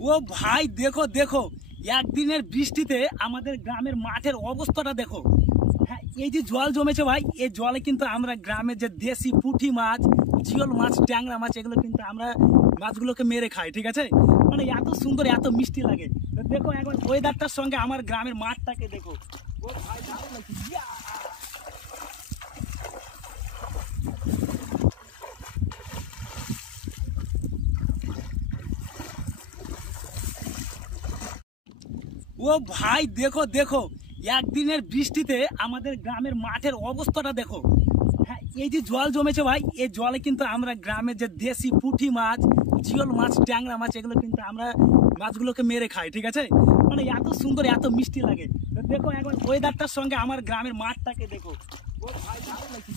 ও ভাই দেখো দেখো, একদিনের বৃষ্টিতে আমাদের গ্রামের মাঠের অবস্থাটা দেখো। হ্যাঁ, এই যে জল জমেছে ভাই, এই জলে কিন্তু আমরা গ্রামের যে দেশি পুঁটি মাছ, জিওল মাছ, ট্যাংরা মাছ, এগুলো কিন্তু আমরা মাছগুলোকে মেরে খাই। ঠিক আছে, মানে এত সুন্দর, এত মিষ্টি লাগে। তো দেখো একবার ওয়েদারটার সঙ্গে আমার গ্রামের মাঠটাকে দেখো। ও ভাই ভালো লাগছে। ও ভাই দেখো দেখো, একদিনের বৃষ্টিতে আমাদের গ্রামের মাঠের অবস্থাটা দেখো। হ্যাঁ, এই যে জল জমেছে ভাই, এই জলে কিন্তু আমরা গ্রামের যে দেশি পুঁটি মাছ, জিওল মাছ, ট্যাংরা মাছ, এগুলো কিন্তু আমরা মাছগুলোকে মেরে খাই। ঠিক আছে, মানে এত সুন্দর, এত মিষ্টি লাগে। তো দেখো একবার ওয়েদারটার সঙ্গে আমার গ্রামের মাঠটাকে দেখো। ও ভাই ভালো লাগছে।